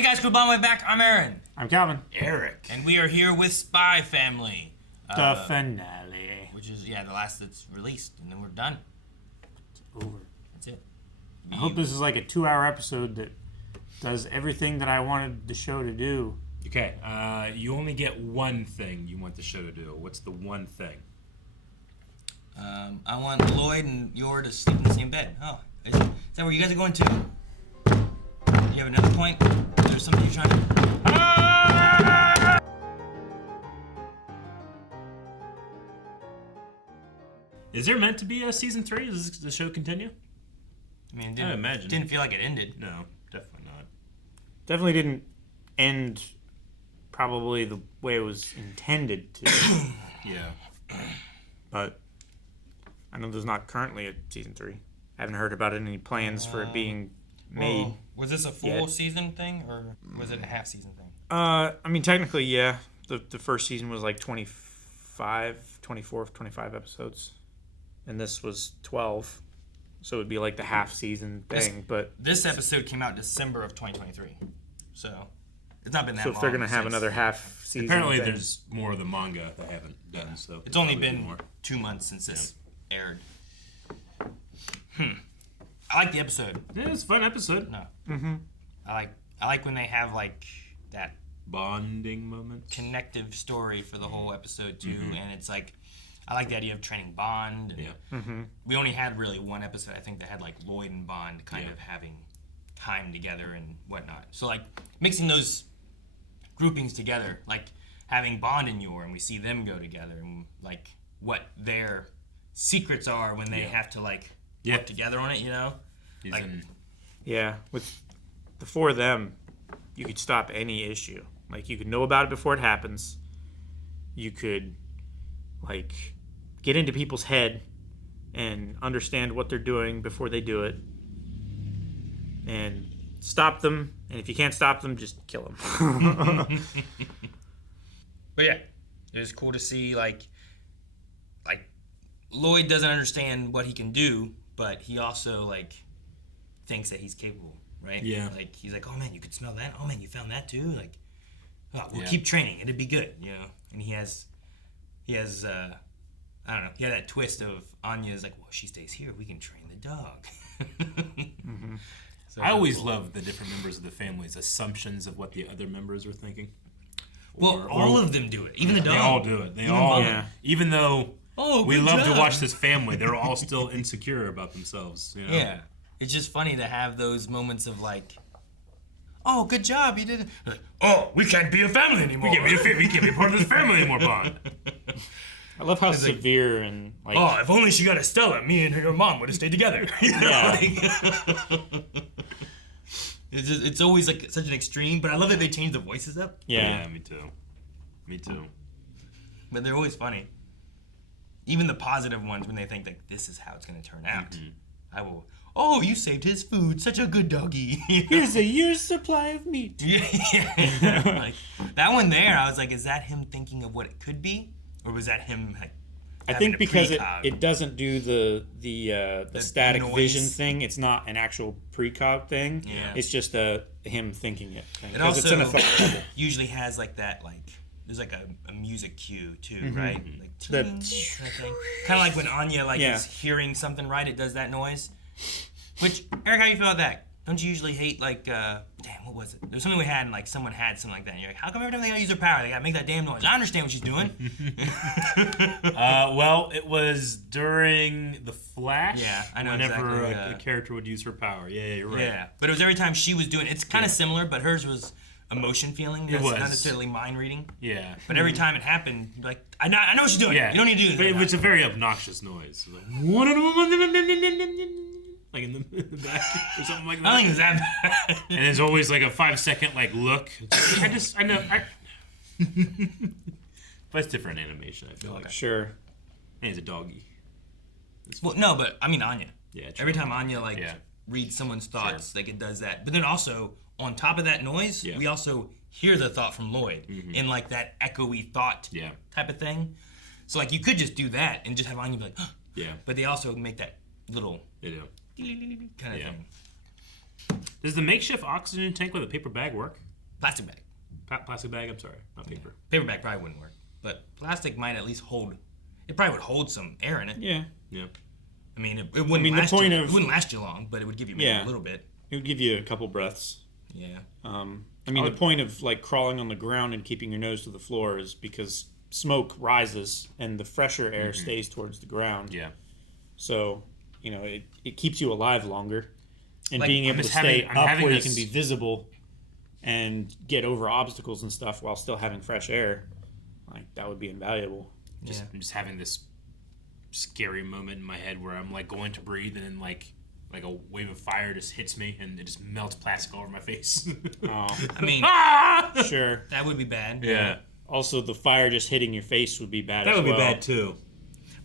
Hey guys, Soggy Bond, back. I'm Aaron. I'm Calvin. Eric. And we are here with Spy Family. The finale. Which is, the last that's released. And then we're done. It's over. That's it. I hope this is like a 2-hour episode that does everything that I wanted the show to do. Okay, you only get one thing you want the show to do. What's the one thing? I want Loid and Yor to sleep in the same bed. Oh, is that where you guys are going to? Do you have another point? Is there something you're trying to... Is there meant to be a season 3? Does the show continue? I mean, I imagine. Didn't feel like it ended. No, definitely not. Definitely didn't end probably the way it was intended to. Yeah. But I know there's not currently a season 3. I haven't heard about any plans for it being made. Well, was this a full season thing, or was it a half season thing? I mean, technically, yeah. The first season was like 24, 25 episodes. And this was 12. So it would be like the half season thing. But this episode came out December of 2023. So it's not been that long. So if they're going to have another half season Apparently thing, there's more of the manga they haven't done. So it's only been 2 months since this aired. I like the episode. Yeah, it's a fun episode. No. I like when they have like that bonding moments, connective story for the whole episode too, and it's like I like the idea of training Bond. And we only had really one episode, I think, that had like Loid and Bond kind of having time together and whatnot. So like mixing those groupings together, like having Bond and Yor, and we see them go together, and like what their secrets are when they have to like work together on it, you know? Like, yeah, with the 4 of them, you could stop any issue. Like, you could know about it before it happens. You could, like, get into people's head and understand what they're doing before they do it. And stop them. And if you can't stop them, just kill them. But yeah, it was cool to see, like Loid doesn't understand what he can do, but he also, like, thinks that he's capable, right? Yeah. Like, he's like, oh, man, you could smell that? Oh, man, you found that, too? Like, oh, we'll keep training. It'd be good, you know? And he has, I don't know, he had that twist of Anya's like, well, she stays here. We can train the dog. So I always love the different members of the family's assumptions of what the other members are thinking. Well, all of them do it. Even the dog. They all do it. They all, even though we love to watch this family, they're all still insecure about themselves. You know? Yeah. It's just funny to have those moments of like, oh, good job, you did it. Like, oh, we can't be a family anymore. We can't be part of this family anymore, Bond. I love how severe and, like... Oh, if only she got Estella, me and her mom would have stayed together. It's always like such an extreme, but I love that they changed the voices up. Yeah, me too. Me too. But they're always funny. Even the positive ones when they think like this is how it's going to turn out. I will. Oh, you saved his food. Such a good doggy. Here's a year's supply of meat. Yeah. Like, that one there, I was like, is that him thinking of what it could be, or was that him? Like, I think because it doesn't do the static noise vision thing. It's not an actual precog thing. Yeah. It's just him thinking it. It also usually has like that, like there's like a music cue too, right? Like ting, kind of thing. Kind of like when Anya is hearing something, right? It does that noise. Which, Eric, how do you feel about that? Don't you usually hate like what was it? There's something we had and like someone had something like that. And you're like, how come every time they gotta use their power, they gotta make that damn noise? I understand what she's doing. Well, it was during the Flash. Yeah, I know whenever exactly. a character would use her power. Yeah, you're right. Yeah, but it was every time she was doing it. It's kind of similar, but hers was emotion feeling. It's not necessarily mind reading. Yeah. But every time it happened, you'd be like, I know what she's doing. Yeah. You don't need to do this. But it's a very obnoxious noise. Like in the back or something like that. I don't think it was that bad. And there's always like a 5-second like look. I know. But it's different animation, I feel like. Sure. And he's a doggy. Well, no, but I mean Anya. Yeah, true. Every time Anya reads someone's thoughts, like it does that. But then also, on top of that noise, we also hear the thought from Loid in like that echoey thought type of thing. So like you could just do that and just have Anya be like, but they also make that little They do. kind of thing. Does the makeshift oxygen tank with a paper bag work? Plastic bag. Plastic bag. I'm sorry, not paper. Paper bag probably wouldn't work, but plastic might at least hold. It probably would hold some air in it. Yeah. Yeah. I mean, it wouldn't last you. It wouldn't last you long, but it would give you maybe a little bit. It would give you a couple breaths. Yeah. I mean, the point of like crawling on the ground and keeping your nose to the floor is because smoke rises and the fresher air stays towards the ground. Yeah. So, you know, it keeps you alive longer. And Like, being able to stay up where you can be this- visible and get over obstacles and stuff while still having fresh air, like, that would be invaluable. I'm just having this scary moment in my head where I'm like going to breathe and then like a wave of fire just hits me and it just melts plastic all over my face. Oh, I mean, sure. that would be bad. Yeah. Also, the fire just hitting your face would be bad That as would well. be bad too.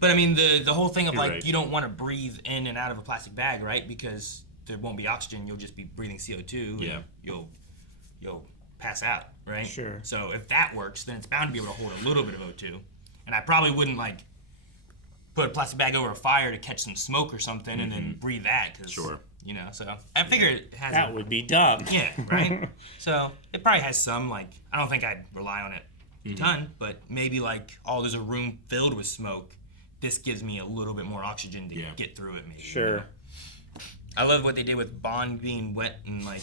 But I mean, the whole thing of You're like right. you don't want to breathe in and out of a plastic bag, right? Because there won't be oxygen. You'll just be breathing CO2. Yeah. And you'll pass out, right? Sure. So if that works, then it's bound to be able to hold a little bit of O2. And I probably wouldn't like put a plastic bag over a fire to catch some smoke or something and then breathe that. Cause, Sure. You know, so I figure it has. That would be dumb. Yeah, right? So it probably has some, like, I don't think I'd rely on it a ton, but maybe like, oh, there's a room filled with smoke. This gives me a little bit more oxygen to get through it, maybe. Sure. You know? I love what they did with Bond being wet and like,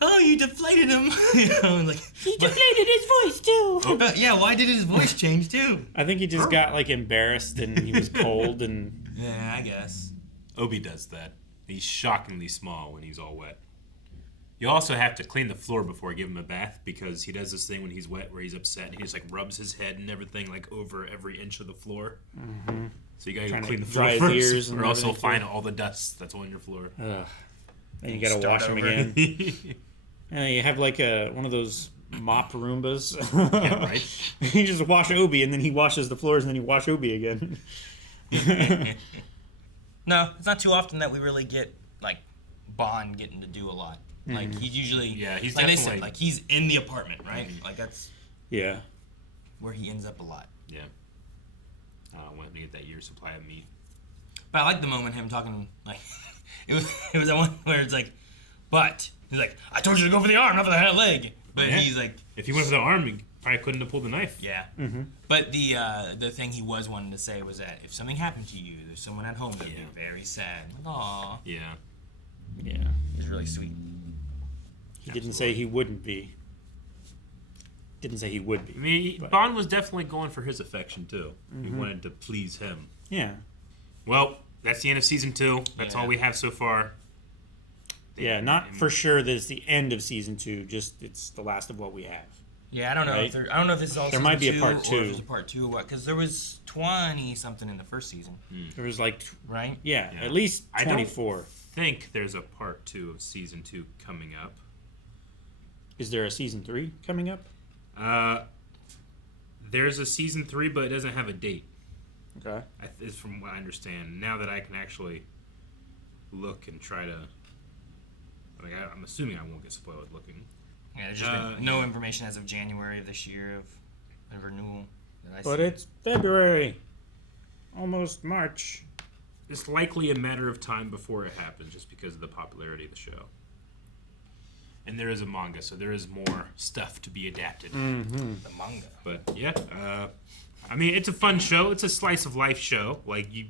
oh, you deflated him. You know, and like, He deflated his voice, too. yeah, why did his voice change too? I think he just got, like, embarrassed and he was cold and... Yeah, I guess. Obi does that. He's shockingly small when he's all wet. You also have to clean the floor before you give him a bath because he does this thing when he's wet where he's upset and he just like rubs his head and everything like over every inch of the floor. Mm-hmm. So you gotta Trying to clean the dry floor his first, ears and or else he'll everything, find too. all the dust that's on your floor. Ugh. And you gotta Start wash him over. again. And you have like one of those mop Roombas. Yeah, right. You just wash Obi and then he washes the floors and then you wash Obi again. No, it's not too often that we really get like Bond getting to do a lot. Like he's usually he's like they definitely said, like he's in the apartment, right? Like that's Yeah. where he ends up a lot. Yeah. I want him to get that year's supply of meat. But I like the moment him talking like it was that one where it's like, but he's like, I told you to go for the arm, not for the leg. But Yeah. he's like, If he went for the arm, he probably couldn't have pulled the knife. yeah. But the thing he was wanting to say was that if something happened to you, there's someone at home that would be very sad. Aw, Yeah. Yeah. it was really sweet. He didn't say he wouldn't be. Didn't say he would be. I mean, But- Bond was definitely going for his affection too. He wanted to please him. Yeah. Well, that's the end of season 2. That's Yeah. all we have so far. Yeah, not for sure that it's the end of season 2, just it's the last of what we have. Yeah, I don't know Right? if I don't know if this is all There season might be a 2 part or if 2. there's a part 2 or what, because there was 20 something in the first season, There was like, right? yeah, Yeah. at least I don't- 24. I think there's a part 2 of season 2 coming up. Is there a season 3 coming up? There's a season 3, but it doesn't have a date. Okay. It's from what I understand. Now that I can actually look and try to, like, I'm assuming I won't get spoiled looking. Yeah, there's just been no information as of January of this year of a renewal. That I But see. it's February. Almost March. It's likely a matter of time before it happens, just because of the popularity of the show. And there is a manga, so there is more stuff to be adapted. the manga. But yeah, I mean, it's a fun show. It's a slice of life show. Like you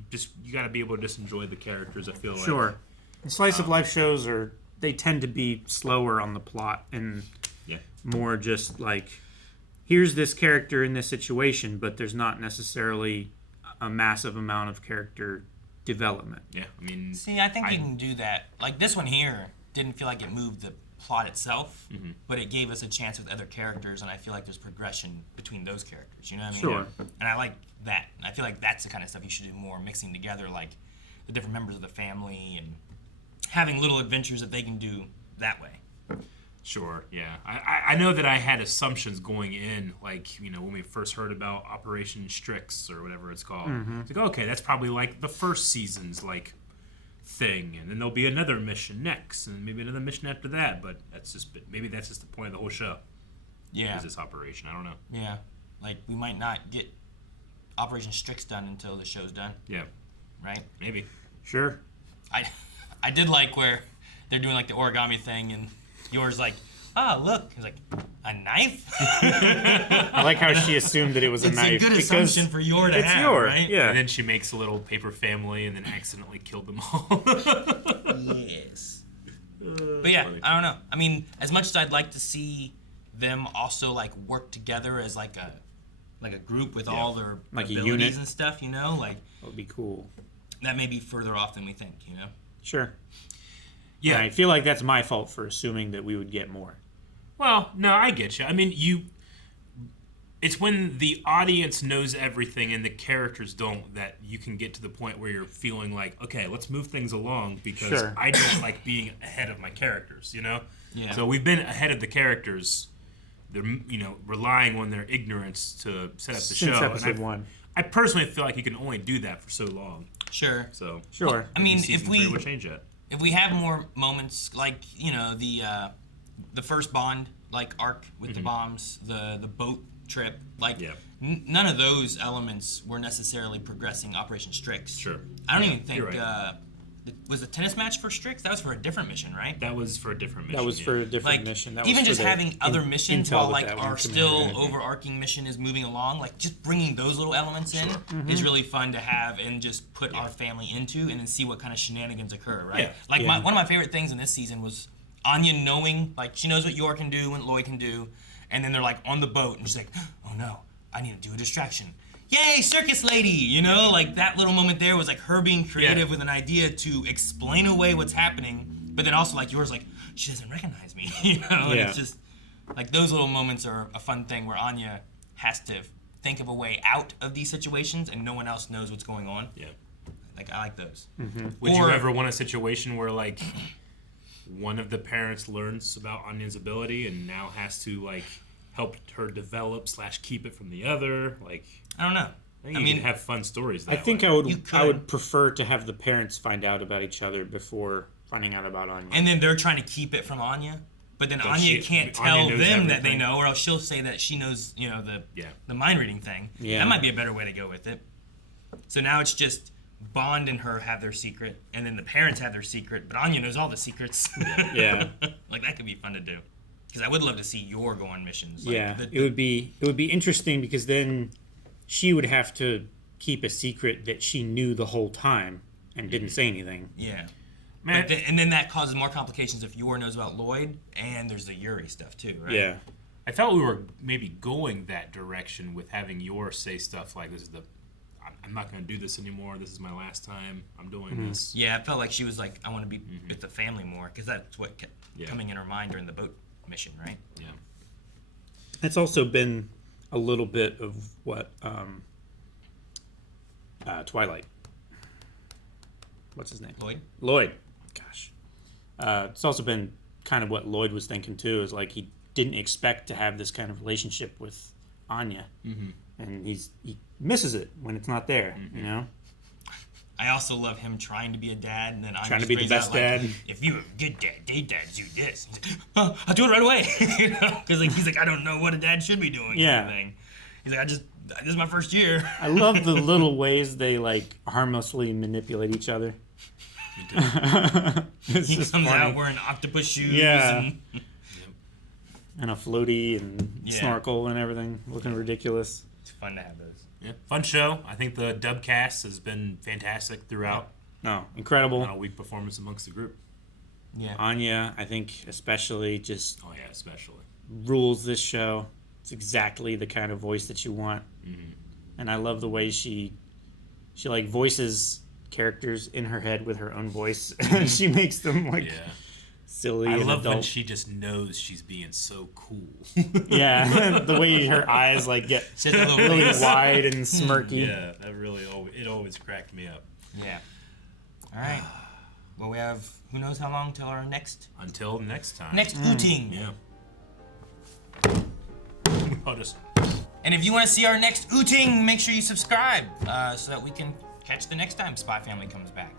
got to be able to just enjoy the characters. I feel like. Sure. And slice of life shows they tend to be slower on the plot and Yeah. more just like, here's this character in this situation, but there's not necessarily a massive amount of character development. Yeah. I mean, See, I think you can do that. Like this one here didn't feel like it moved the plot itself, but it gave us a chance with other characters, and I feel like there's progression between those characters. You know what I mean? Sure. And I like that. And I feel like that's the kind of stuff you should do more, mixing together like the different members of the family and having little adventures that they can do that way. sure. Yeah. I know that I had assumptions going in, like, you know, when we first heard about Operation Strix or whatever it's called. It's like, okay, that's probably like the first season's like thing, and then there'll be another mission next, and maybe another mission after that. But maybe that's just the point of the whole show. Yeah. Is this operation? I don't know. Yeah. Like we might not get Operation Strix done until the show's done, Yeah, right? maybe. Sure. I did like where they're doing like the origami thing and yours like, oh, look. He's like, a knife? I like how she assumed that it was a knife. It's a good because assumption for Yor to it's have, Yor, right? yeah. And then she makes a little paper family and then accidentally killed them all. Yes. But yeah, funny. I don't know. I mean, as much as I'd like to see them also like work together as like a group with all their like a abilities unit and stuff, you know, like that would be cool. that may be further off than we think, you know. Sure. Yeah. I feel like that's my fault for assuming that we would get more. Well, no, I get you. I mean, it's when the audience knows everything and the characters don't that you can get to the point where you're feeling like, okay, let's move things along because Sure. I don't like being ahead of my characters, you know? Yeah. So we've been ahead of the characters. They're, relying on their ignorance to set up the Since show. episode And 1. I personally feel like you can only do that for so long. Sure. So Sure. I mean, season 3 will change that. if we have more moments like the first Bond like arc with the bombs, the boat trip, like none of those elements were necessarily progressing Operation Strix. Sure. I don't even think you're right. was the tennis match for Strix? That was for a different mission, right? That was for a different mission. That was for a different Like mission. That even was just for the having other missions intel while that like that one our commander still had. overarching mission is moving along, like just bringing those little elements in is really fun to have and just put our family into and then see what kind of shenanigans occur, right? Yeah. Like Yeah. one of my favorite things in this season was Anya knowing, like she knows what Yor can do and Loid can do, and then they're like on the boat and she's like, oh no, I need to do a distraction. Yay, circus lady! You know, like that little moment there was like her being creative with an idea to explain away what's happening, but then also like Yor's like, she doesn't recognize me, you know? And Yeah. it's just like those little moments are a fun thing where Anya has to think of a way out of these situations and no one else knows what's going on. Yeah. Like I like those. Would you ever want a situation where like one of the parents learns about Anya's ability and now has to like help her develop / keep it from the other? Like I don't know. I think you can have fun stories. That I think way. You I could. would prefer to have the parents find out about each other before finding out about Anya. And then they're trying to keep it from Anya. But then Anya she- can't Anya tell knows them that they everything. know, or else she'll say that she knows, you know, the mind reading thing. Yeah. That might be a better way to go with it. So now it's just Bond and her have their secret, and then the parents have their secret, but Anya knows all the secrets. Yeah. Like that could be fun to do. Because I would love to see Yor go on missions. Like, Yeah, it would be interesting because then she would have to keep a secret that she knew the whole time and didn't say anything. Yeah. Man. But and then that causes more complications if Yor knows about Loid, and there's the Yuri stuff too, right? Yeah. I thought we were maybe going that direction with having Yor say stuff like, I'm not going to do this anymore. This is my last time. I'm doing this. Yeah, it felt like she was like, I want to be with the family more, because that's what kept Yeah. coming in her mind during the boat mission, right? Yeah. That's also been a little bit of what Twilight. What's his name? Loid? Gosh. It's also been kind of what Loid was thinking too. Is like he didn't expect to have this kind of relationship with Anya, and he misses it when it's not there. You know. I also love him trying to be a dad, and then Trying to be the best dad. If you're a good dad, dads do this. He's like, oh, I'll do it right away. You know, because like he's like, I don't know what a dad should be doing. Yeah. Kind of thing. He's like, this is my first year. I love the little ways they like harmlessly manipulate each other. It's He just comes funny. out wearing octopus shoes. Yeah. And And a floaty and Yeah. snorkel and everything, looking ridiculous. it's fun to have those. Yeah. Fun show. I think the dub cast has been fantastic throughout. No, incredible. Not a weak performance amongst the group. Yeah. Anya, I think especially just Oh yeah, especially. rules this show. It's exactly the kind of voice that you want. And I love the way she like voices characters in her head with her own voice. She makes them like Yeah. silly I and love when adult. she just knows she's being so cool. Yeah, the way her eyes like get She has a little really face. wide and smirky. Yeah, that really always cracked me up. Yeah. All right. Well, we have who knows how long till our next Until next time. outing. Yeah. I'll just. And if you want to see our next outing, make sure you subscribe so that we can catch the next time Spy Family comes back.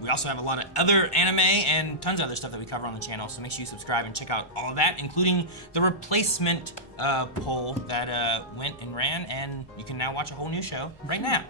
We also have a lot of other anime and tons of other stuff that we cover on the channel, so make sure you subscribe and check out all of that, including the replacement poll that went and ran, and you can now watch a whole new show right now.